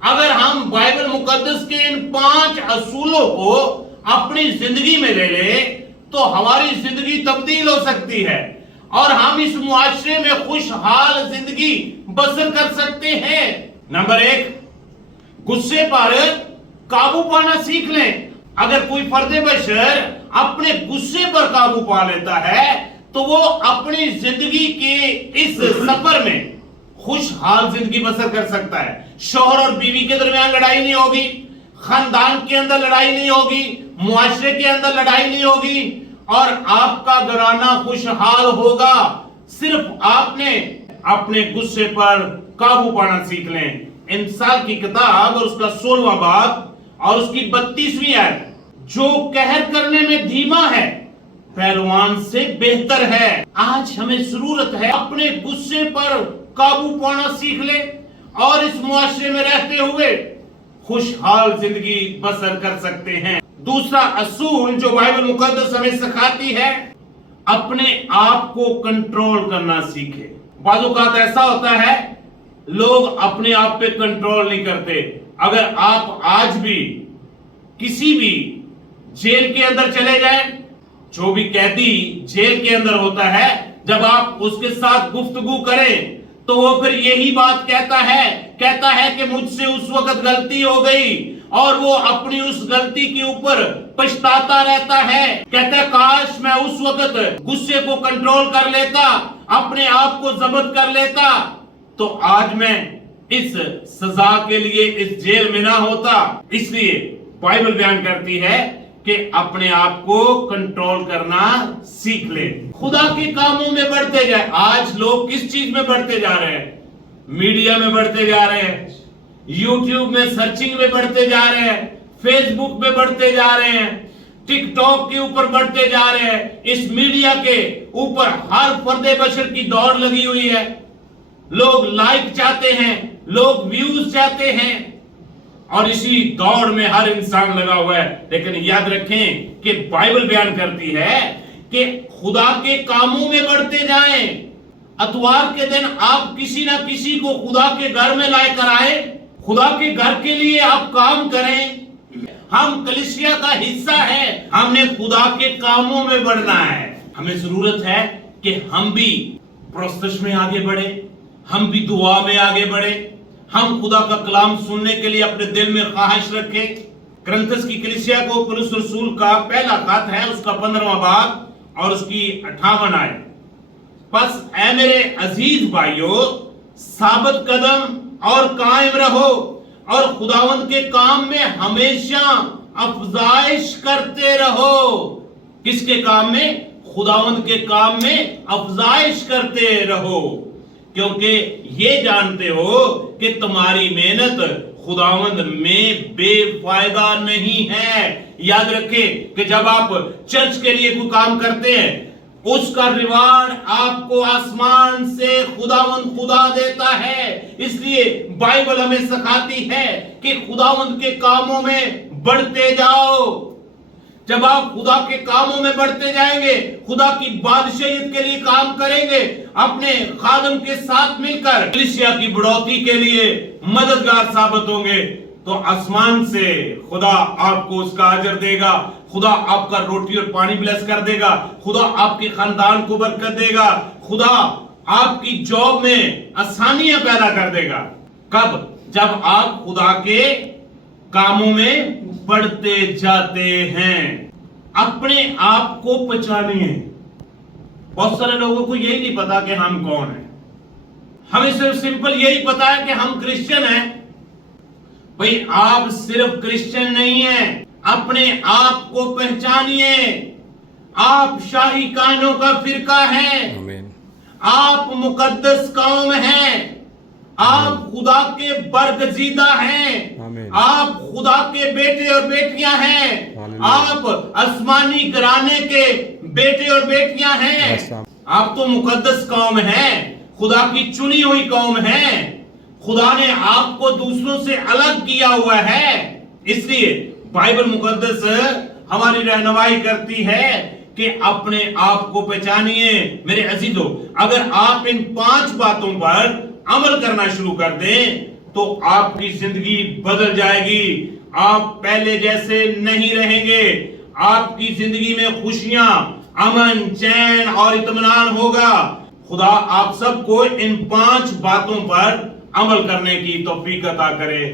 اگر ہم بائبل مقدس کے ان 5 اصولوں کو اپنی زندگی میں لے لیں تو ہماری زندگی تبدیل ہو سکتی ہے اور ہم اس معاشرے میں خوشحال زندگی بسر کر سکتے ہیں۔ نمبر 1، غصے پر قابو پانا سیکھ لیں۔ اگر کوئی فرد بشر اپنے غصے پر قابو پا لیتا ہے تو وہ اپنی زندگی کے اس سفر میں خوشحال زندگی بسر کر سکتا ہے۔ شوہر اور بیوی کے درمیان لڑائی نہیں ہوگی، خاندان کے اندر لڑائی نہیں ہوگی، معاشرے کے اندر لڑائی نہیں ہوگی اور آپ کا گھرانہ خوشحال ہوگا۔ صرف آپ نے اپنے غصے پر قابو پانا سیکھ لیں۔ امثال کی کتاب اور اس کا 16واں باب اور اس کی 32ویں آیت، جو قہر کرنے میں دھیما ہے پہلوان سے بہتر ہے۔ آج ہمیں ضرورت ہے اپنے غصے پر قابو پانا سیکھ لیں اور اس معاشرے میں رہتے ہوئے خوشحال زندگی بسر کر سکتے ہیں۔ دوسرا اصول جو بائبل مقدس ہمیں سکھاتی ہے، اپنے آپ کو کنٹرول کرنا سیکھے۔ بعض اوقات ایسا ہوتا ہے لوگ اپنے آپ پہ کنٹرول نہیں کرتے۔ اگر آپ آج بھی کسی بھی جیل کے اندر چلے جائیں، جو بھی قیدی جیل کے اندر ہوتا ہے، جب آپ اس کے ساتھ گفتگو کریں تو وہ پھر یہی بات کہتا ہے کہ مجھ سے اس وقت غلطی ہو گئی اور وہ اپنی اس غلطی کے اوپر پچھتاتا رہتا ہے۔ کہتا ہے کاش میں اس وقت غصے کو کنٹرول کر لیتا، اپنے آپ کو ضبط کر لیتا تو آج میں اس سزا کے لیے اس جیل میں نہ ہوتا۔ اس لیے بائبل بیان کرتی ہے کہ اپنے آپ کو کنٹرول کرنا سیکھ لے، خدا کے کاموں میں بڑھتے جائے۔ آج لوگ کس چیز میں بڑھتے جا رہے ہیں؟ میڈیا میں بڑھتے جا رہے ہیں، یوٹیوب میں سرچنگ میں بڑھتے جا رہے ہیں، فیس بک میں بڑھتے جا رہے ہیں، ٹک ٹاک کے اوپر بڑھتے جا رہے ہیں۔ اس میڈیا کے اوپر ہر فرد بشر کی دوڑ لگی ہوئی ہے۔ لوگ لائک چاہتے ہیں، لوگ ویوز چاہتے ہیں اور اسی دوڑ میں ہر انسان لگا ہوا ہے۔ لیکن یاد رکھیں کہ بائبل بیان کرتی ہے کہ خدا کے کاموں میں بڑھتے جائیں۔ اتوار کے دن آپ کسی نہ کسی کو خدا کے گھر میں لائے کر آئے، خدا کے گھر کے لیے آپ کام کریں۔ ہم کلیسیا کا حصہ ہے، ہم نے خدا کے کاموں میں بڑھنا ہے۔ ہمیں ضرورت ہے کہ ہم بھی پرستش میں آگے بڑھے، ہم بھی دعا میں آگے بڑھے، ہم خدا کا کلام سننے کے لیے اپنے دل میں خواہش رکھیں۔ کرنتھس کی کلیسیا کو پولس رسول کا پہلا خط ہے، اس کا 15واں باب اور اس کی 58 آیت۔ پس اے میرے عزیز بھائیو، ثابت قدم اور قائم رہو اور خداوند کے کام میں ہمیشہ افزائش کرتے رہو۔ کس کے کام میں؟ خداوند کے کام میں افزائش کرتے رہو، کیونکہ یہ جانتے ہو کہ تمہاری محنت خداوند میں بے فائدہ نہیں ہے۔ یاد رکھیں کہ جب آپ چرچ کے لیے کوئی کام کرتے ہیں، اس کا ریوارڈ آپ کو آسمان سے خداوند خدا دیتا ہے۔ اس لیے بائبل ہمیں سکھاتی ہے کہ خداوند کے کاموں میں بڑھتے جاؤ۔ جب آپ خدا کے کاموں میں بڑھتے جائیں گے، خدا کی بادشاہیت کے لیے کام کریں گے، اپنے خادم کے ساتھ مل کر کلیسیا کی بڑھوتی کے لیے مددگار ثابت ہوں گے، تو آسمان سے خدا آپ کو اس کا اجر دے گا۔ خدا آپ کا روٹی اور پانی بلیس کر دے گا، خدا آپ کے خاندان کو برکت دے گا، خدا آپ کی جاب میں آسانیاں پیدا کر دے گا۔ کب؟ جب آپ خدا کے کاموں میں بڑھتے جاتے ہیں۔ اپنے آپ کو پہچانیے۔ بہت سارے لوگوں کو یہی نہیں پتا کہ ہم کون ہیں، ہمیں صرف سمپل یہی پتا ہے کہ ہم کرسچن ہیں۔ بھئی آپ صرف کرسچن نہیں ہیں، اپنے آپ کو پہچانیے۔ آپ شاہی کائنوں کا فرقہ ہیں، آپ مقدس قوم ہیں، آپ خدا کے برگزیدہ ہیں، آپ خدا کے بیٹے اور بیٹیاں ہیں، آپ آسمانی گھرانے کے بیٹے اور بیٹیاں ہیں۔ آپ تو مقدس قوم ہیں، خدا کی چنی ہوئی قوم ہیں۔ خدا نے آپ کو دوسروں سے الگ کیا ہوا ہے۔ اس لیے بائبل مقدس ہماری رہنمائی کرتی ہے کہ اپنے آپ کو پہچانیے۔ میرے عزیزو، اگر آپ ان 5 باتوں پر عمل کرنا شروع کر دیں، تو آپ کی زندگی بدل جائے گی. آپ پہلے جیسے نہیں رہیں گے. آپ کی زندگی میں خوشیاں، امن، چین اور اطمینان ہوگا. خدا آپ سب کو ان 5 باتوں پر عمل کرنے کی توفیق عطا کرے.